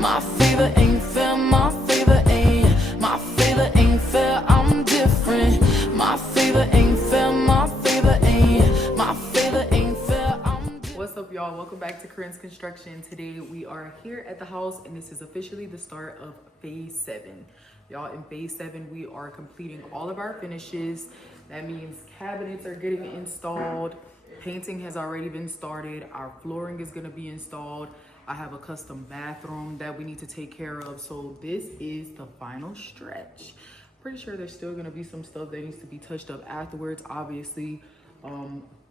My favor ain't fair, my favor ain't fair, I'm different. My favor ain't fair, my favor ain't fair, I'm different. What's up, y'all? Welcome back to Koryn's Construction. Today we are here at the house and this is officially the start of phase 7. Y'all, in phase 7 we are completing all of our finishes. That means cabinets are getting installed, painting has already been started, our flooring is going to be installed. I have a custom bathroom that we need to take care of. So this is the final stretch. Pretty sure there's still going to be some stuff that needs to be touched up afterwards. Obviously,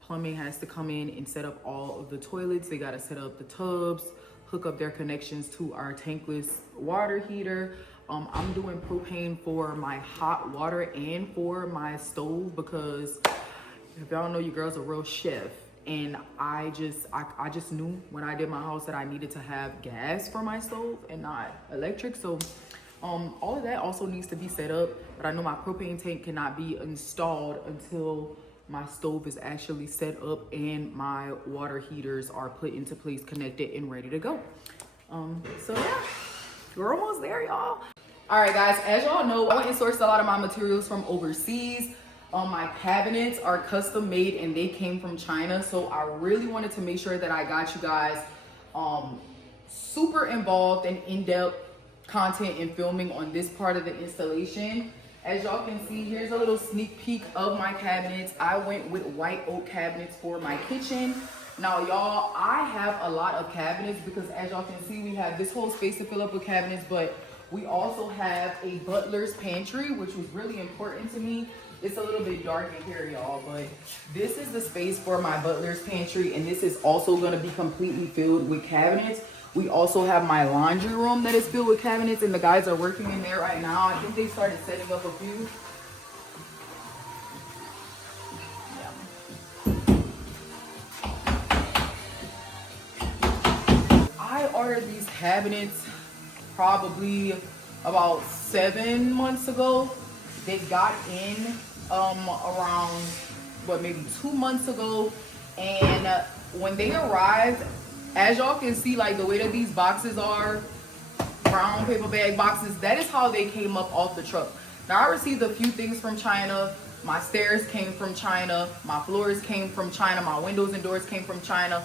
plumbing has to come in and set up all of the toilets. They got to set up the tubs, hook up their connections to our tankless water heater. I'm doing propane for my hot water and for my stove because if y'all know, your girl's a real chef. And I just knew when I did my house that I needed to have gas for my stove and not electric. So all of that also needs to be set up, but I know my propane tank cannot be installed until my stove is actually set up and my water heaters are put into place, connected and ready to go. So yeah, we're almost there, y'all. All right, guys, as y'all know, I went and sourced a lot of my materials from overseas. My cabinets are custom made and they came from China. So I really wanted to make sure that I got you guys super involved and in-depth content and filming on this part of the installation. As y'all can see, here's a little sneak peek of my cabinets. I went with white oak cabinets for my kitchen. Now, y'all, I have a lot of cabinets because as y'all can see, we have this whole space to fill up with cabinets, but we also have a butler's pantry, which was really important to me. It's a little bit dark in here, y'all, but this is the space for my butler's pantry, and this is also going to be completely filled with cabinets. We also have my laundry room that is filled with cabinets, and the guys are working in there right now. I think they started setting up a few. Yeah. I ordered these cabinets probably about 7 months ago. They got in around maybe 2 months ago, and when they arrived, as y'all can see, like the way that these boxes are, brown paper bag boxes, that is how they came up off the truck. Now, I received a few things from China. My stairs came from China, my floors came from China, my windows and doors came from China.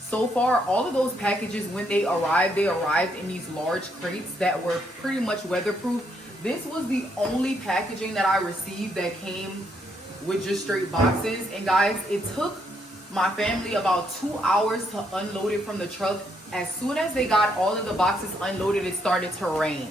So far, all of those packages, when they arrived in these large crates that were pretty much weatherproof. This was the only packaging that I received that came with just straight boxes. And guys, it took my family about 2 hours to unload it from the truck. As soon as they got all of the boxes unloaded, it started to rain.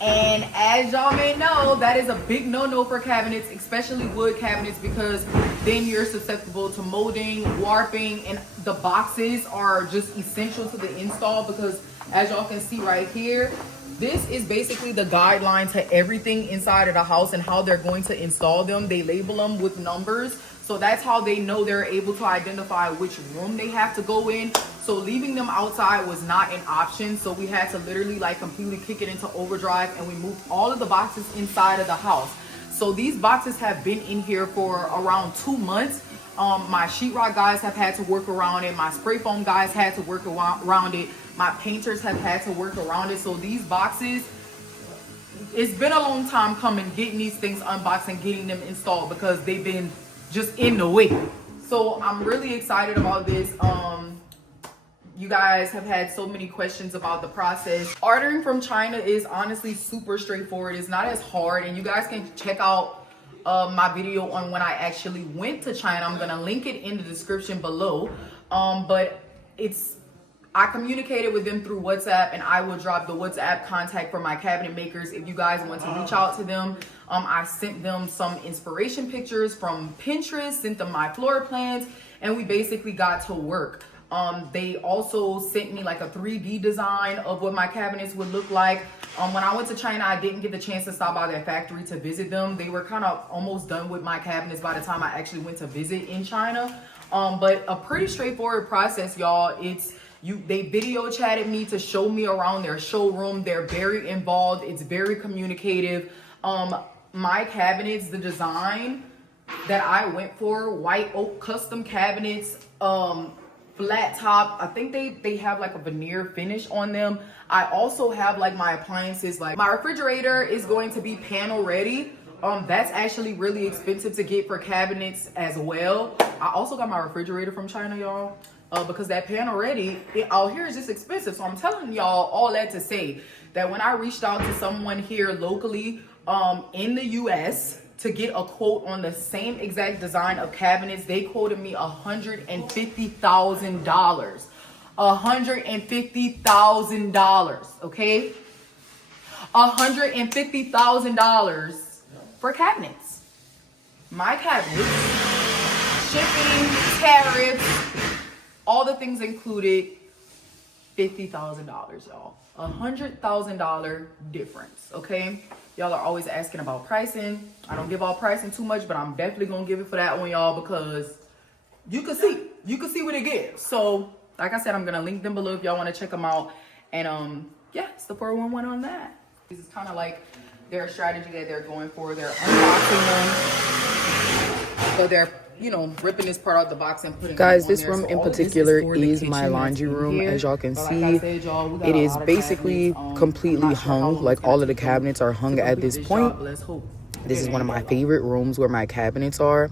And as y'all may know, that is a big no-no for cabinets, especially wood cabinets, because then you're susceptible to molding, warping, and the boxes are just essential to the install because as y'all can see right here, this is basically the guideline to everything inside of the house and how they're going to install them. They label them with numbers. So that's how they know they're able to identify which room they have to go in. So leaving them outside was not an option. So we had to literally like completely kick it into overdrive and we moved all of the boxes inside of the house. So these boxes have been in here for around 2 months. My sheetrock guys have had to work around it. My spray foam guys had to work around it. My painters have had to work around it. So these boxes, it's been a long time coming getting these things unboxed and getting them installed because they've been just in the way. So I'm really excited about this. You guys have had so many questions about the process. Ordering from China is honestly super straightforward. It's not as hard, and you guys can check out my video on when I actually went to China. I'm gonna link it in the description below. But I communicated with them through WhatsApp, and I will drop the WhatsApp contact for my cabinet makers if you guys want to reach out to them. I sent them some inspiration pictures from Pinterest, sent them my floor plans, and we basically got to work. They also sent me like a 3D design of what my cabinets would look like. When I went to China, I didn't get the chance to stop by their factory to visit them. They were kind of almost done with my cabinets by the time I actually went to visit in China. But a pretty straightforward process, y'all. They video chatted me to show me around their showroom. They're very involved. It's very communicative. My cabinets, the design that I went for, white oak custom cabinets, flat top. I think they have like a veneer finish on them. I also have like my appliances, like my refrigerator is going to be panel ready. That's actually really expensive to get for cabinets as well. I also got my refrigerator from China, y'all, because that panel ready out here is just expensive. So I'm telling y'all all that to say that when I reached out to someone here locally in the US to get a quote on the same exact design of cabinets, they quoted me $150,000. $150,000, okay? $150,000 for cabinets. My cabinets, shipping, tariffs, all the things included, $50,000, y'all. $100,000 difference, okay? Y'all are always asking about pricing. I don't give out pricing too much, but I'm definitely gonna give it for that one, y'all, because you can see what it gives. So, like I said, I'm gonna link them below if y'all want to check them out. And yeah, it's the 411 on that. This is kind of like their strategy that they're going for. They're unboxing them, so they're, you know, ripping this part out the box and putting guys, it on this there. room So in all of this particular for the is kitchen my that's laundry in room. here. As y'all can But see, like I said, y'all, we got it a is lot of basically cabinets. completely I'm not sure how long hung. Like it's gonna all of the take them cabinets are hung to at complete this job, point. but let's hope This it is one of ain't my that long. favorite rooms where my cabinets are.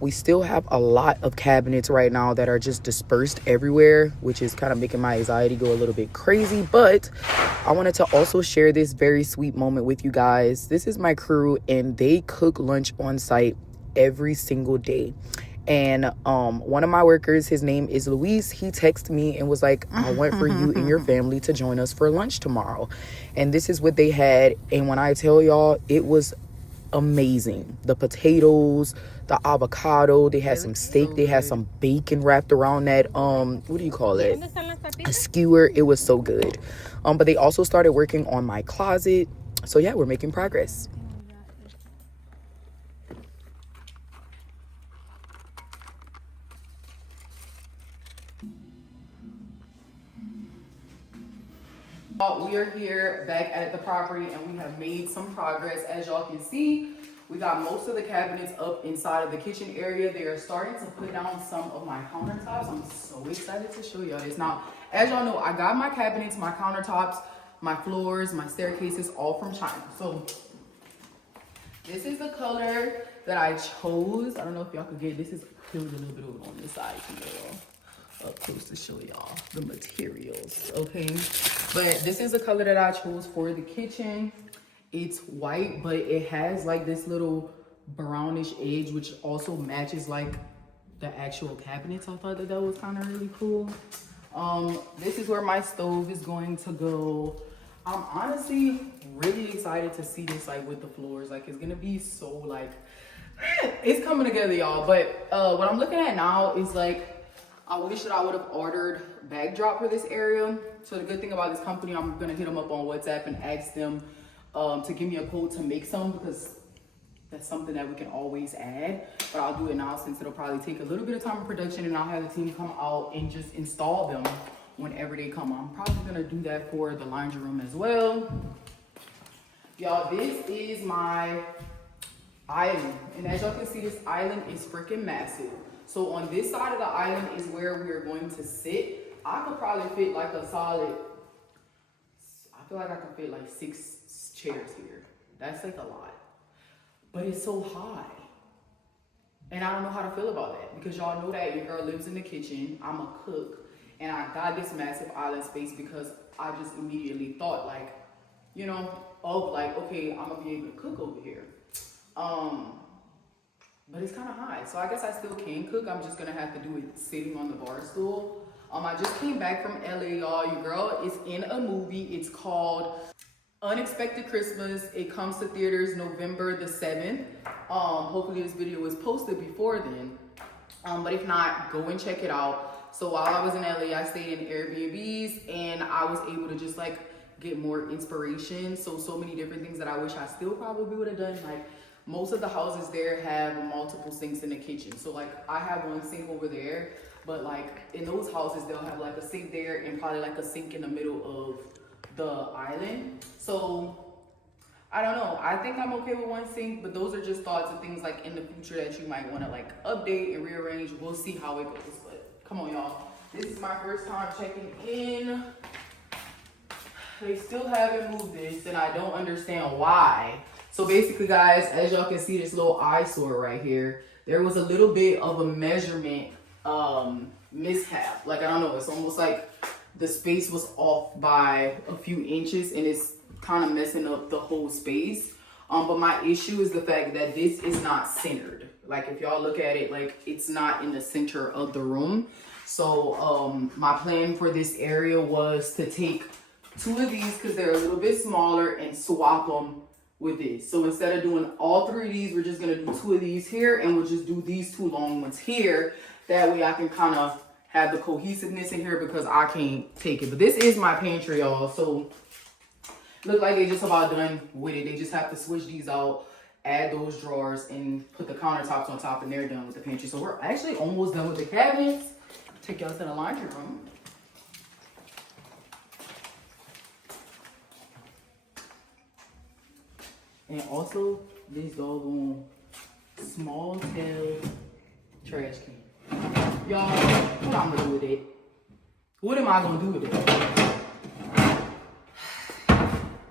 We still have a lot of cabinets right now that are just dispersed everywhere, which is kind of making my anxiety go a little bit crazy. But I wanted to also share this very sweet moment with you guys. This is my crew, and they cook lunch on site every single day. And one of my workers, his name is Luis, he texted me and was like, I want for you and your family to join us for lunch tomorrow. And this is what they had. And when I tell y'all, it was amazing. The potatoes, the avocado, they had some steak, they had some bacon wrapped around that what do you call it, a skewer. It was so good. But they also started working on my closet. So yeah, we're making progress. We are here back at the property, and we have made some progress. As y'all can see, we got most of the cabinets up inside of the kitchen area. They are starting to put down some of my countertops. I'm so excited to show y'all this. Now, as y'all know, I got my cabinets, my countertops, my floors, my staircases, all from China. So this is the color that I chose. I don't know if y'all could get, this is peeled a little bit over on this side, y'all. Up close to show y'all the materials, okay? But this is the color that I chose for the kitchen. It's white, but it has like this little brownish edge, which also matches like the actual cabinets. I thought that was kind of really cool. This is where my stove is going to go. I'm honestly really excited to see this like with the floors. Like it's gonna be so like, it's coming together, y'all. But what I'm looking at now is like, I wish that I would have ordered backdrop for this area. So the good thing about this company, I'm gonna hit them up on WhatsApp and ask them to give me a quote to make some, because that's something that we can always add. But I'll do it now since it'll probably take a little bit of time in production, and I'll have the team come out and just install them whenever they come. I'm probably gonna do that for the laundry room as well. Y'all, this is my island. And as y'all can see, this island is freaking massive. So on this side of the island is where we are going to sit. I could probably fit like a solid, I feel like I could fit like 6 chairs here. That's like a lot. But it's so high. And I don't know how to feel about that, because y'all know that your girl lives in the kitchen. I'm a cook. And I got this massive island space because I just immediately thought like, you know, of like, okay, I'm gonna be able to cook over here. But it's kind of high, so I guess I still can cook. I'm just gonna have to do it sitting on the bar stool. I just came back from LA, y'all. Your girl is in a movie. It's called Unexpected Christmas. It comes to theaters November the 7th. Hopefully this video is posted before then. But if not, go and check it out. So while I was in LA, I stayed in Airbnbs, and I was able to just like get more inspiration. So many different things that I wish I still probably would have done. Like, most of the houses there have multiple sinks in the kitchen. So like I have one sink over there, but like in those houses, they'll have like a sink there and probably like a sink in the middle of the island. So I don't know. I think I'm okay with one sink, but those are just thoughts and things like in the future that you might want to like update and rearrange. We'll see how it goes. But Come on, y'all. This is my first time checking in. They still haven't moved this, and I don't understand why. So basically, guys, as y'all can see this little eyesore right here, there was a little bit of a measurement mishap. Like, I don't know, it's almost like the space was off by a few inches, and it's kind of messing up the whole space. But my issue is the fact that this is not centered. Like, if y'all look at it, like, it's not in the center of the room. So my plan for this area was to take 2 of these, because they're a little bit smaller, and swap them with this. So instead of doing all 3 of these, we're just gonna do 2 of these here, and we'll just do these 2 long ones here. That way I can kind of have the cohesiveness in here, because I can't take it. But this is my pantry, y'all. So look like they just about done with it. They just have to switch these out, add those drawers, and put the countertops on top, and they're done with the pantry. So we're actually almost done with the cabinets. Take y'all to the laundry room. And also this doggone small tail trash can. Y'all, what I'm gonna do with it? What am I gonna do with it? I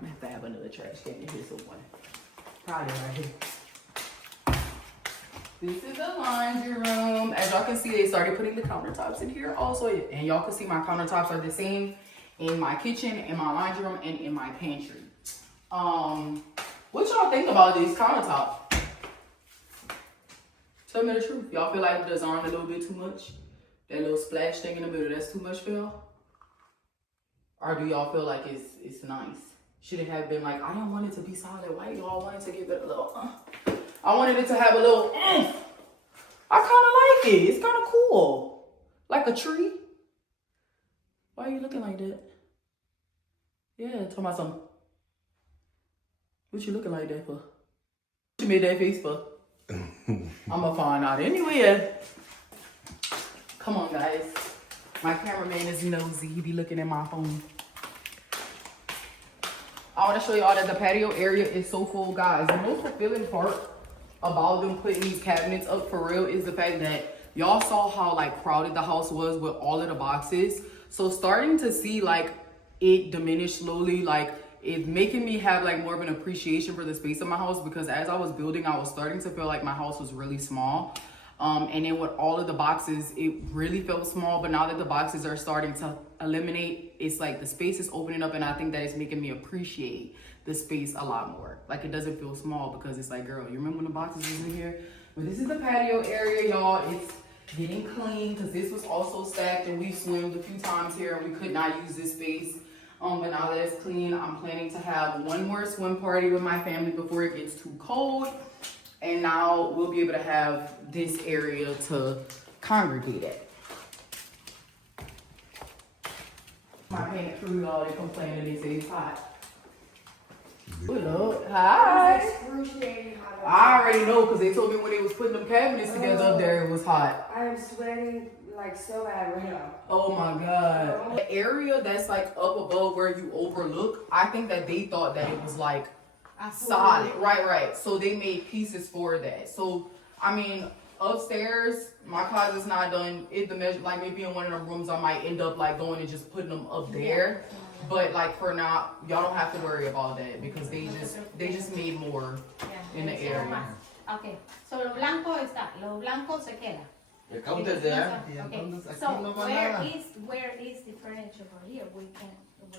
have to have another trash can in here somewhere. Probably right here. This is the laundry room. As y'all can see, they started putting the countertops in here also. And y'all can see my countertops are the same in my kitchen, in my laundry room, and in my pantry. What y'all think about these countertops? Tell me the truth. Y'all feel like the design a little bit too much? That little splash thing in the middle, that's too much for y'all? Or do y'all feel like it's nice? Should it have been like, I don't want it to be solid white. Y'all wanted to give it a little, I wanted it to have a little, I kind of like it. It's kind of cool. Like a tree. Why are you looking like that? Yeah, tell me something. What you looking like that for? What you made that face for? I'ma find out anyway. Come on, guys. My cameraman is nosy. He be looking at my phone. I want to show y'all that the patio area is so full, guys. The most fulfilling part about them putting these cabinets up for real is the fact that y'all saw how like crowded the house was with all of the boxes. So starting to see like it diminish slowly, like it's making me have like more of an appreciation for the space of my house, because as I was building, I was starting to feel like my house was really small. And then with all of the boxes, it really felt small. But now that the boxes are starting to eliminate, it's like the space is opening up, and I think that it's making me appreciate the space a lot more. Like it doesn't feel small, because it's like, girl, you remember when the boxes was in here? But this is the patio area, y'all. It's getting clean, because this was also stacked, and we swimmed a few times here, and we could not use this space. But now that it's clean, I'm planning to have one more swim party with my family before it gets too cold. And now we'll be able to have this area to congregate at. My pantry, all they complaining, they say it's hot. Hello. Hi. I already know, because they told me when they was putting them cabinets together up there, it was hot. I am sweating like so bad right now. Oh my God. The area that's like up above where you overlook, I think that they thought that it was like solid. Right. So they made pieces for that. So, I mean, upstairs, my closet's not done. If the measure, like maybe in one of the rooms, I might end up like going and just putting them up there. But like for now, y'all don't have to worry about that, because they just made more in the area. Okay, so lo blanco está, lo blanco se queda. The counter there. Okay, so where is the furniture for here? We can,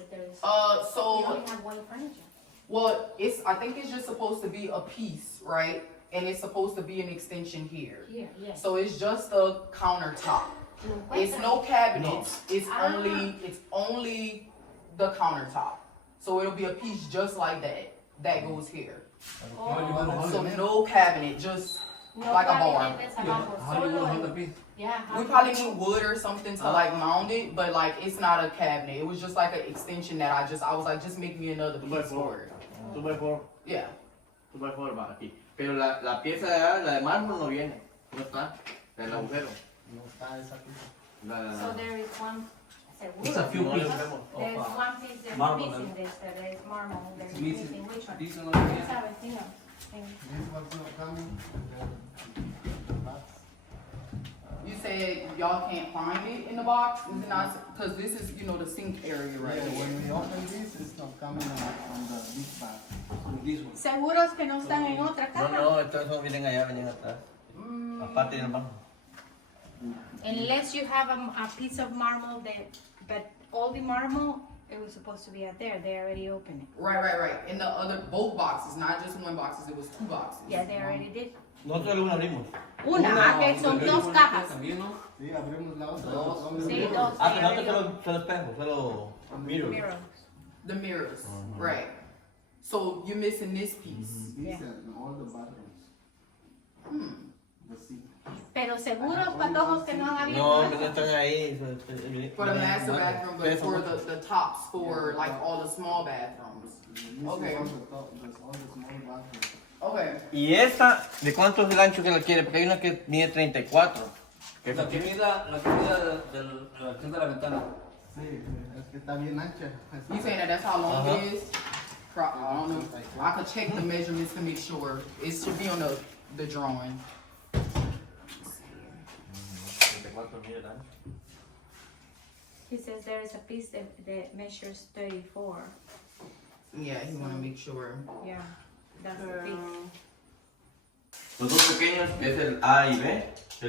there is. So we only have white furniture. Well, I think it's just supposed to be a piece, right? And it's supposed to be an extension here. Here, yes. So it's just a countertop. It's no cabinets. It's only the countertop. So it'll be a piece just like that goes here. Oh. So no cabinet, just No like a bar. How do you hold the piece? Yeah. We probably need wood or something to like mount it, but like it's not a cabinet. It was just like an extension that I was like, just make me another piece for it. 2x4. Yeah. 2x4 va aquí. Pero la pieza, la de mármol no viene. No está. El agujero. No está esa pieza. So there is one. It's a few pieces There's of one piece that's marble. missing. There is marble. There's It's missing. Which one? This one Let's here. have it, you know. This one's not coming. And then the box. You said y'all can't find it in the box? Is it not? Because this is, you know, the sink area right Yeah, here. when we open this, it's not coming on the big bag. This one. ¿Seguros que no están en otra No, caja? no, estos no vienen allá, vienen atrás. Aparte del bajo. Unless you have a piece of marble but all the marble, it was supposed to be out there. They already opened it. Right. In the other, both boxes, not just one boxes, it was 2 boxes. Yeah, they already did. Nosotros lo abrimos. Una, que son 2 cajas. También, ¿no? Sí, abrimos la otra. Sí, 2. Ah, pero nosotros solo espejos, solo mirror. Mirrors. The mirrors, right. So you're missing this piece. These Yeah. and all the bathrooms. The sink. Pero seguros, patojos, que no han No, abierto. no están ahí. For the master bathroom, but for the tops for like all the small bathrooms. This Okay. is on the top, that's all the small bathrooms. Okay. ¿Y esta? ¿De cuánto es el ancho que la quiere? Porque hay una que mide 34. ¿Qué La que mida la acción de la ventana. Sí, es que está bien ancha. You saying that that's how long it is? I don't know. I could check the measurements to make sure. It should be on the drawing. 34 mide el ancho. He says there is a piece that measures 34. Yeah, you want to make sure. Yeah, that's the piece. Los dos pequeños es el A y B.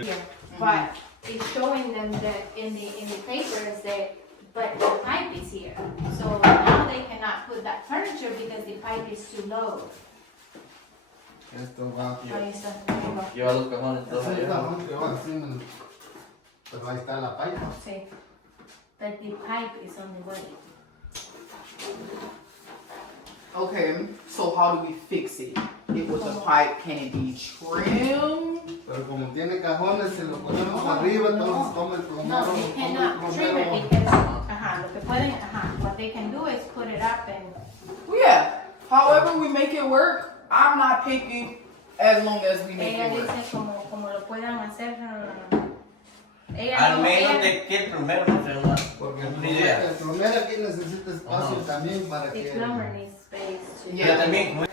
Yeah, but it's showing them that in the papers that, but the pipe is here. So now they cannot put that furniture because the pipe is too low. Esto va. Ahí está, ahí va. Lleva 2 cajones, 2 Ese es allá. la que va así, man. Pero ahí está la pipa. Sí. But the pipe is on the way. Okay, so how do we fix it? It was a pipe, can it be trimmed? Pero como tiene cajones, se lo ponemos arriba, entonces toma el plomero. No, they cannot trim it because, lo que pueden, what they can do is put it up and, Yeah, however we make it work, I'm not picky as long as we make ella it work. dice como lo puedan hacer, Al menos de que el primero no se una. Porque Ni idea. el plomero aquí necesita espacio también para the que. plumber needs space to. Yeah, también, como-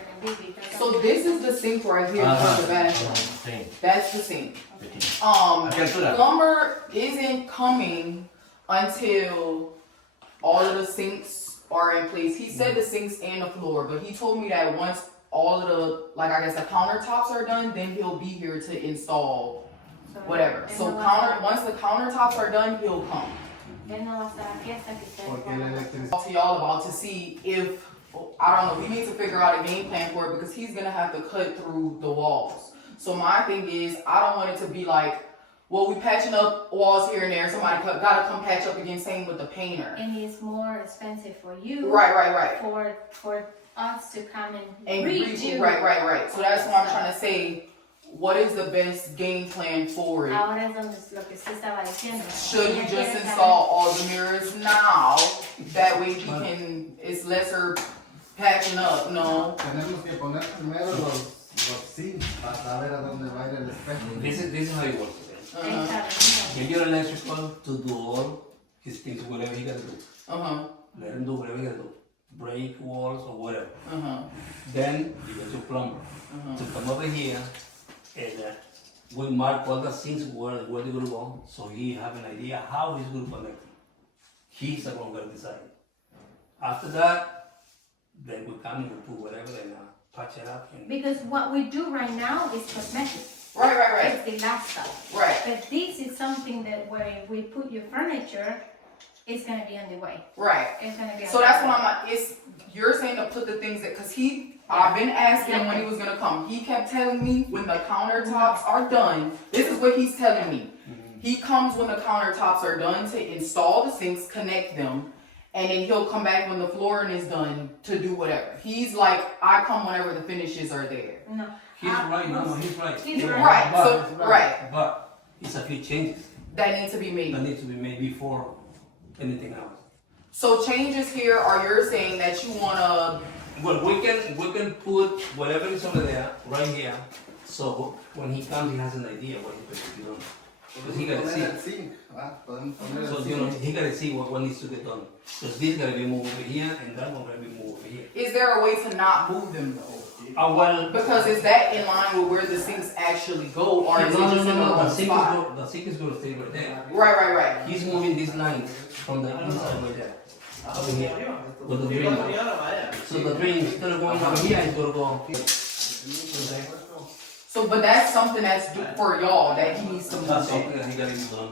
So this is the sink right here for the bathroom. Sí. That's the sink. Sí. ¿A qué altura? Plumber isn't coming until all of the sinks are in place. He said the sinks and the floor, but he told me that once all of the, like I guess the countertops are done, then he'll be here to install whatever. So once the countertops are done, he'll come. Él no va a estar aquí hasta que esté. Porque la electricidad. Talk to y'all about to see if, I don't know, we need to figure out a game plan for it because he's gonna have to cut through the walls. So my thing is, I don't want it to be like, well, we patching up walls here and there. Somebody gotta come patch up again. Same with the painter. And it's more expensive for you. Right. For us to come and And redo. right. So that's what I'm trying to say. What is the best game plan for it? Ahora es donde lo que usted estaba diciendo. Should we Ella just quiere install all the mirrors now? That way he can, it's lesser patching up, no? Tenemos que poner primero los sinks para saber a dónde va a ir el espejo. This is how it works. saber. If you're electrical to do all his things, whatever he gotta do. Let him do whatever he gotta do. Break walls or whatever. Then you go to plumber. To come over here and we mark all the things where they're gonna go, so he have an idea how he's gonna connect them. He's the one gonna decide. After that, then we come and we put whatever and patch it up. And Because what we do right now is cosmetic. Right. It's the last stuff. Right. But this is something that where if we put your furniture, it's gonna be on the way. Right. It's gonna be on So the that's way. what I'm like, you're saying to put the things that, cause I've been asking him when he was gonna come. He kept telling me when the countertops are done, this is what he's telling me. He comes when the countertops are done to install the sinks, connect them, and then he'll come back when the flooring is done to do whatever. He's like, I come whenever the finishes are there. No. he's right, no, he's right. He's Yeah, Right, But, so, right, but it's a few changes that need to be that made. need to be made before anything else. So changes here are you're saying that you wanna, Well, we can put whatever is over there right here, so when he comes, he has an idea what he's going to do. Because he gotta Poner el see. sink, ¿va? Podemos poner el So sink. he gotta see what needs to get done. Because this gotta be moved over here, and that one gotta be moved over here. is there a way to not move them though? Well, Because is that in line with where the sinks actually go, or is it just in the wrong The spot? sink is gonna stay right there. Right. He's moving these lines from the inside right there. Over here. With the drain. So the drain, instead of going down here, it's gonna go. So, but that's something that's for y'all that he needs to move. That's something that he gotta be done.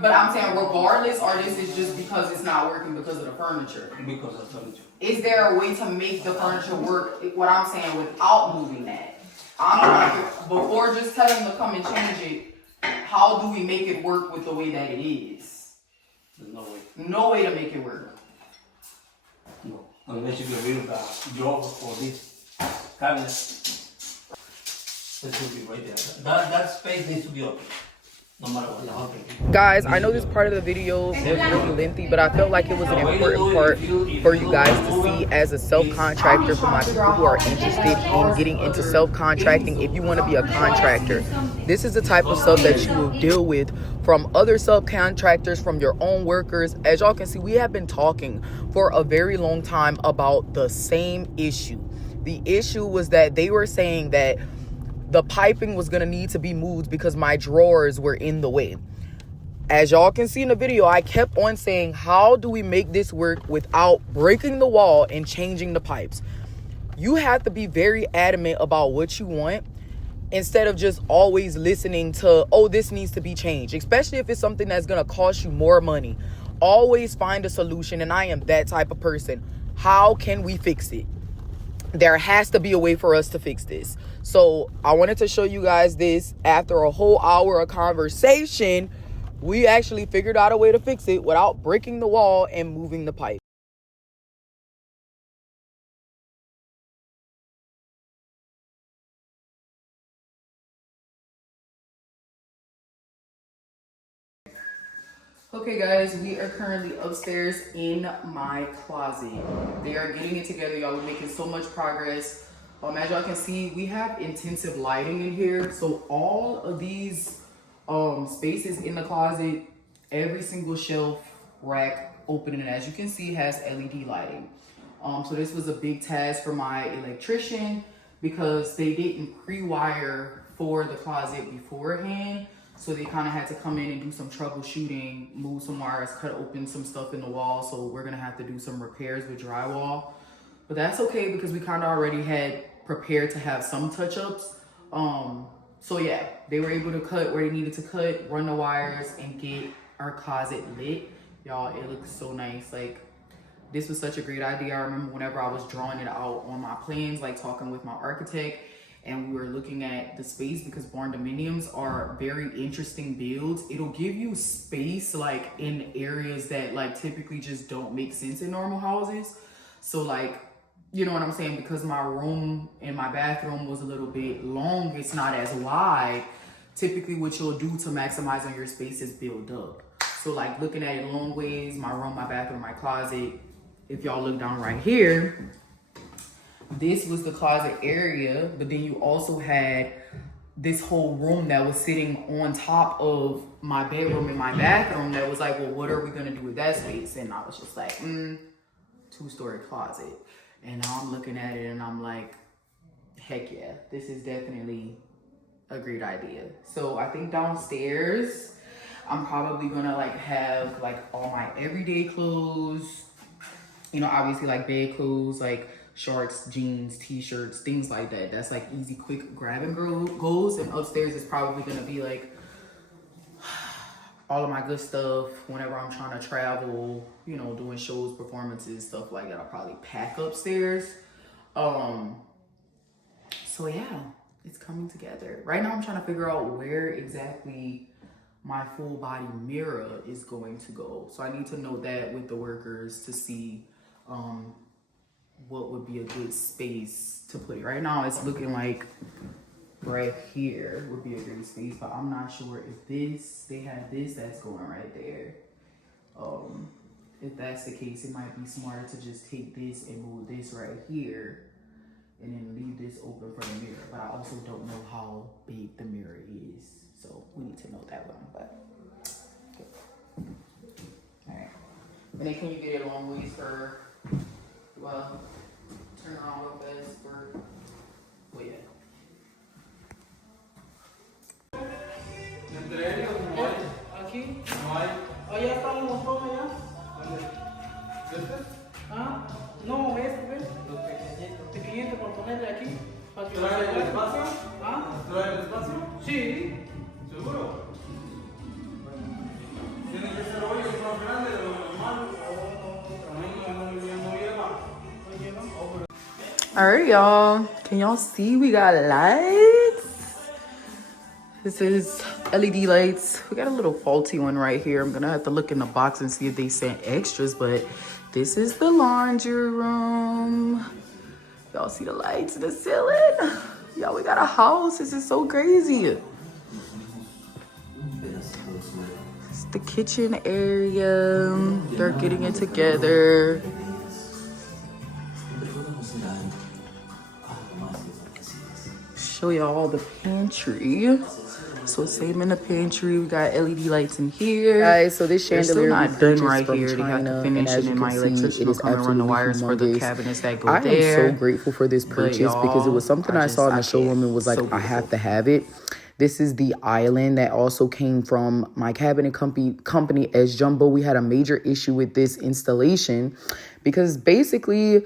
But I'm saying regardless, or this is just because it's not working because of the furniture. Because of furniture. Is there a way to make the furniture work? What I'm saying without moving that. I'm trying to, before just telling them to come and change it. How do we make it work with the way that it is? There's no way. No way to make it work. No. Unless you get rid of the drawer for this cabinet. This will be right there. That space needs to be open. No matter what the whole thing. Guys, I know this part of the video was really lengthy, but I felt like it was an important part for you guys to see as a self-contractor, for my people who are interested in getting into self-contracting. If you want to be a contractor, this is the type of stuff that you will deal with from other subcontractors, from your own workers. As y'all can see, we have been talking for a very long time about the same issue. The issue was that they were saying that the piping was going to need to be moved because my drawers were in the way. As y'all can see in the video, I kept on saying, how do we make this work without breaking the wall and changing the pipes? You have to be very adamant about what you want instead of just always listening to, oh, this needs to be changed, especially if it's something that's going to cost you more money. Always find a solution, and I am that type of person. How can we fix it? There has to be a way for us to fix this. So I wanted to show you guys this. After a whole hour of conversation, we actually figured out a way to fix it without breaking the wall and moving the pipe. Okay guys, we are currently upstairs in my closet. They are getting it together, y'all. We're making so much progress. As y'all can see, we have intensive lighting in here. So all of these spaces in the closet, every single shelf, rack, opening, as you can see, has LED lighting. So this was a big task for my electrician because they didn't pre-wire for the closet beforehand. So they kind of had to come in and do some troubleshooting, move some wires, cut open some stuff in the wall. So we're gonna have to do some repairs with drywall. But that's okay because we kind of already had prepared to have some touch-ups. So yeah, they were able to cut where they needed to cut, run the wires, and get our closet lit. Y'all, it looks so nice. Like, this was such a great idea. I remember whenever I was drawing it out on my plans, like talking with my architect, and we were looking at the space because barn dominiums are very interesting builds. It'll give you space like in areas that like typically just don't make sense in normal houses. So like, you know what I'm saying? Because my room and my bathroom was a little bit long, it's not as wide. Typically what you'll do to maximize on your space is build up. So like looking at it long ways, my room, my bathroom, my closet, if y'all look down right here, this was the closet area, but then you also had this whole room that was sitting on top of my bedroom and my bathroom that was like, well, what are we gonna do with that space? And I was just like, two-story closet. And now I'm looking at it and I'm like, heck yeah, this is definitely a great idea. So I think downstairs, I'm probably gonna like have like all my everyday clothes, you know, obviously like bed clothes, like shorts, jeans, t-shirts, things like that. That's like easy, quick grab and goes. And upstairs is probably gonna be like all of my good stuff whenever I'm trying to travel, you know, doing shows, performances, stuff like that. I'll probably pack upstairs. So yeah, it's coming together. Right now I'm trying to figure out where exactly my full body mirror is going to go. So I need to know that with the workers to see what would be a good space to put it. Right now it's looking like right here would be a great space, but I'm not sure if they have this that's going right there. If that's the case, it might be smarter to just take this and move this right here and then leave this open for the mirror. But I also don't know how big the mirror is, so we need to know that one. But okay. All right, and then can you get it long ways for, well, turn around real fast for mujeres aquí. ¿Trae el espacio? ¿Ah? ¿Trae el espacio? Sí. ¿Seguro? Tiene que ser hoyos más grandes de lo normal. Alright, y'all. Can y'all see we got lights? This is LED lights. We got a little faulty one right here. I'm gonna have to look in the box and see if they sent extras, but this is the laundry room. Y'all see the lights in the ceiling? Y'all, we got a house. This is so crazy. It's the kitchen area. They're getting it together. Show y'all the pantry. So same in the pantry, we got LED lights in here. Guys, so this chandelier not done right here. They have to finish it, and my electrician will come and run the wires for the cabinets that go there. I am so grateful for this purchase because it was something I saw in the showroom and was like, I have to have it. This is the island that also came from my cabinet company as Jumbo. We had a major issue with this installation because basically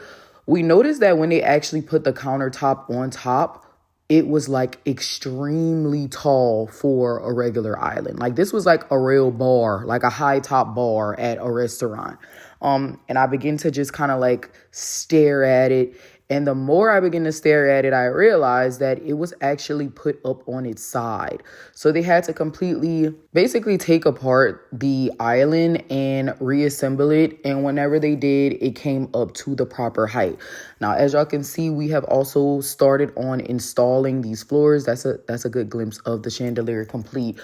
we noticed that when they actually put the countertop on top, it was like extremely tall for a regular island. Like this was like a real bar, like a high top bar at a restaurant. And I began to just kind of like stare at it. And the more I began to stare at it, I realized that it was actually put up on its side. So they had to basically take apart the island and reassemble it. And whenever they did, it came up to the proper height. Now, as y'all can see, we have also started on installing these floors. That's a good glimpse of the chandelier complete.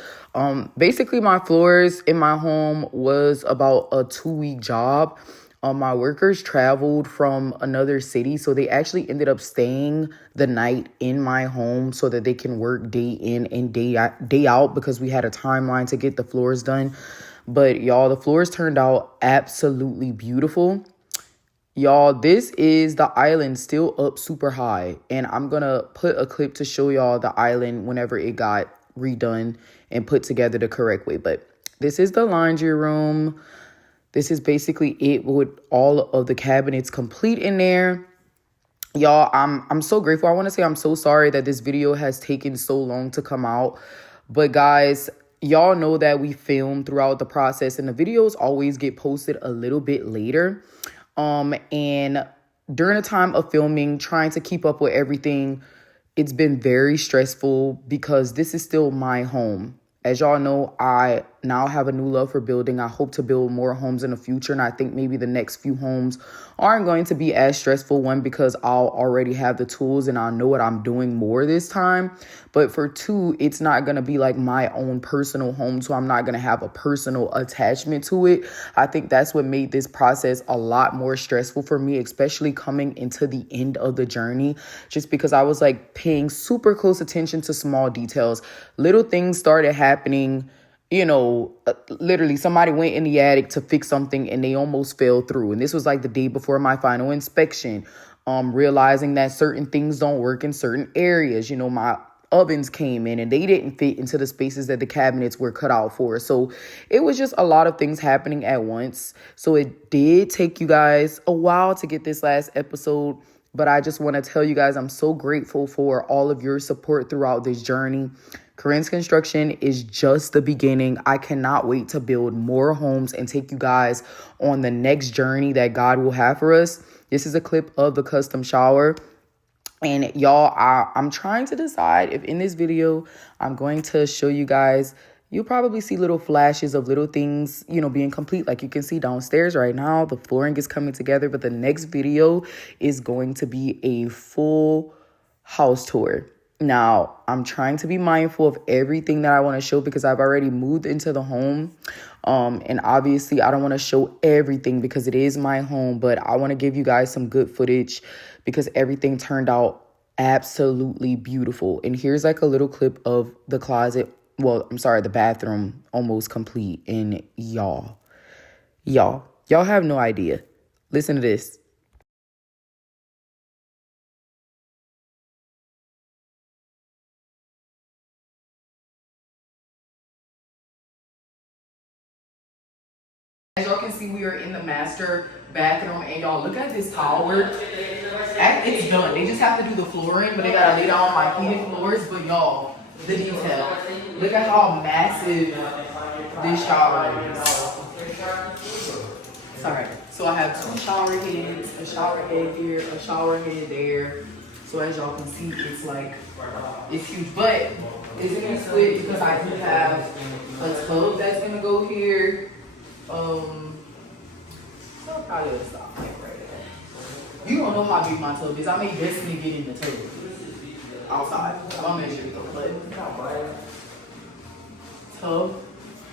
Basically, my floors in my home was about a 2-week job. My workers traveled from another city, so they actually ended up staying the night in my home so that they can work day in and day out because we had a timeline to get the floors done. But y'all, the floors turned out absolutely beautiful. Y'all, this is the island still up super high, and I'm gonna put a clip to show y'all the island whenever it got redone and put together the correct way. But this is the laundry room. This is basically it with all of the cabinets complete in there. Y'all, I'm so grateful. I want to say I'm so sorry that this video has taken so long to come out. But guys, y'all know that we film throughout the process and the videos always get posted a little bit later. And during the time of filming, trying to keep up with everything, it's been very stressful because this is still my home. As y'all know, I now have a new love for building. I hope to build more homes in the future. And I think maybe the next few homes aren't going to be as stressful. One, because I'll already have the tools and I'll know what I'm doing more this time. But for two, it's not going to be like my own personal home. So I'm not going to have a personal attachment to it. I think that's what made this process a lot more stressful for me, especially coming into the end of the journey, just because I was like paying super close attention to small details. Little things started happening. You know, literally somebody went in the attic to fix something and they almost fell through. And this was like the day before my final inspection, realizing that certain things don't work in certain areas. You know, my ovens came in and they didn't fit into the spaces that the cabinets were cut out for. So it was just a lot of things happening at once. So it did take you guys a while to get this last episode. But I just want to tell you guys, I'm so grateful for all of your support throughout this journey. Koryn's construction is just the beginning. I cannot wait to build more homes and take you guys on the next journey that God will have for us. This is a clip of the custom shower. And y'all, I'm trying to decide if in this video, I'm going to show you guys, you'll probably see little flashes of little things, you know, being complete. Like you can see downstairs right now, the flooring is coming together. But the next video is going to be a full house tour. Now, I'm trying to be mindful of everything that I want to show because I've already moved into the home. And obviously, I don't want to show everything because it is my home. But I want to give you guys some good footage because everything turned out absolutely beautiful. And here's like a little clip of the closet. Well, I'm sorry, the bathroom almost complete. And y'all have no idea. Listen to this. As y'all can see, we are in the master bathroom, and y'all look at this towel work. it's done. They just have to do the flooring, but they gotta lay down my heated floors. But y'all, the detail. Look at how massive this shower is. Sorry. So I have 2 shower heads, a shower head here, a shower head there. So as y'all can see, it's like, it's huge. But it's gonna split because I do have a tub that's gonna go here. So I'll probably stop right there. You don't know how big my tub is. I may definitely get in the tub outside. I'll make sure you go. But tub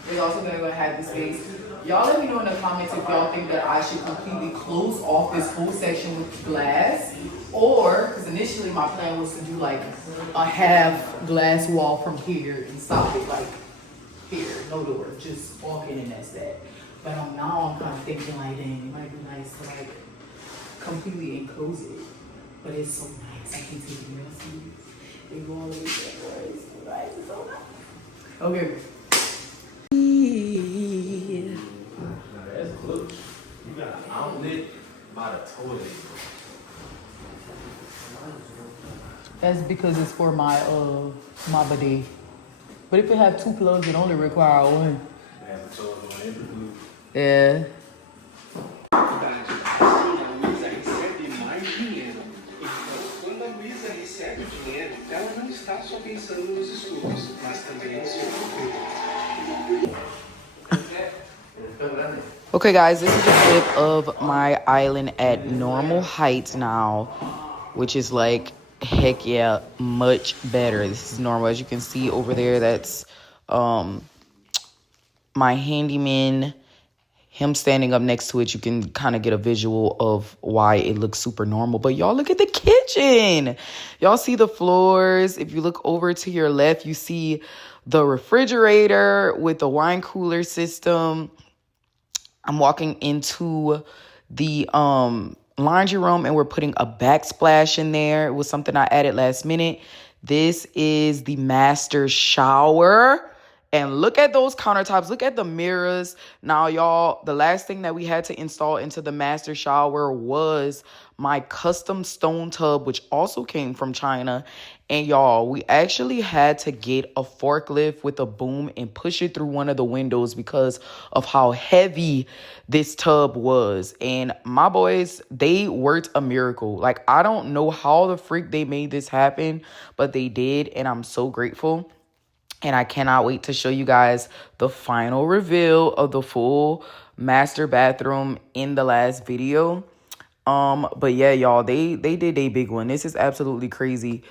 is also gonna have the space. Y'all let me know in the comments if y'all think that I should completely close off this whole section with glass, or because initially my plan was to do like a half glass wall from here and stop it like here, no door, just walk in and that's that. But now I'm kind of thinking like, dang, it might be nice to like completely enclose it. But it's so nice. I can take it real serious. They go all the way there. It's so nice. It's so nice. Okay. That's close. You got an outlet by the toilet. That's because it's for my my bidet. But if it have 2 plugs, it only require 1. They have a toilet on every blue. Yeah. Quando a Luísa recebe o dinheiro, ela não está só pensando nos estudos, mas também no seu futuro. Okay guys, this is a clip of my island at normal height now, which is like, heck yeah, much better. This is normal. As you can see over there, that's my handyman. Him standing up next to it, you can kind of get a visual of why it looks super normal. But y'all look at the kitchen. Y'all see the floors. If you look over to your left, you see the refrigerator with the wine cooler system. I'm walking into the laundry room and we're putting a backsplash in there. It was something I added last minute. This is the master shower. And look at those countertops. Look at the mirrors. Now, y'all, the last thing that we had to install into the master shower was my custom stone tub, which also came from China. And y'all, we actually had to get a forklift with a boom and push it through one of the windows because of how heavy this tub was. And my boys, they worked a miracle. Like, I don't know how the freak they made this happen, but they did. And I'm so grateful. And I cannot wait to show you guys the final reveal of the full master bathroom in the last video. But yeah, y'all, they did a big one. This is absolutely crazy.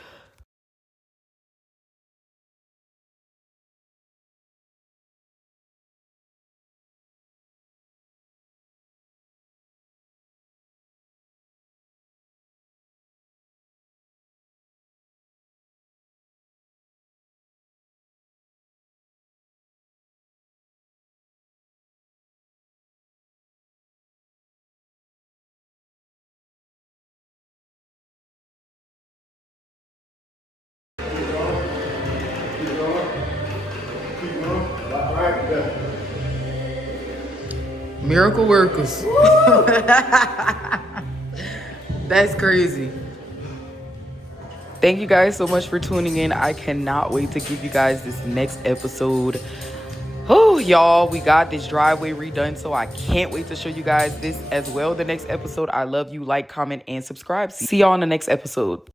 Miracle workers. That's crazy. Thank you guys so much for tuning in. I cannot wait to give you guys this next episode. Oh, y'all, we got this driveway redone, so I can't wait to show you guys this as well. The next episode. I love you. Like, comment, and subscribe. See y'all in the next episode.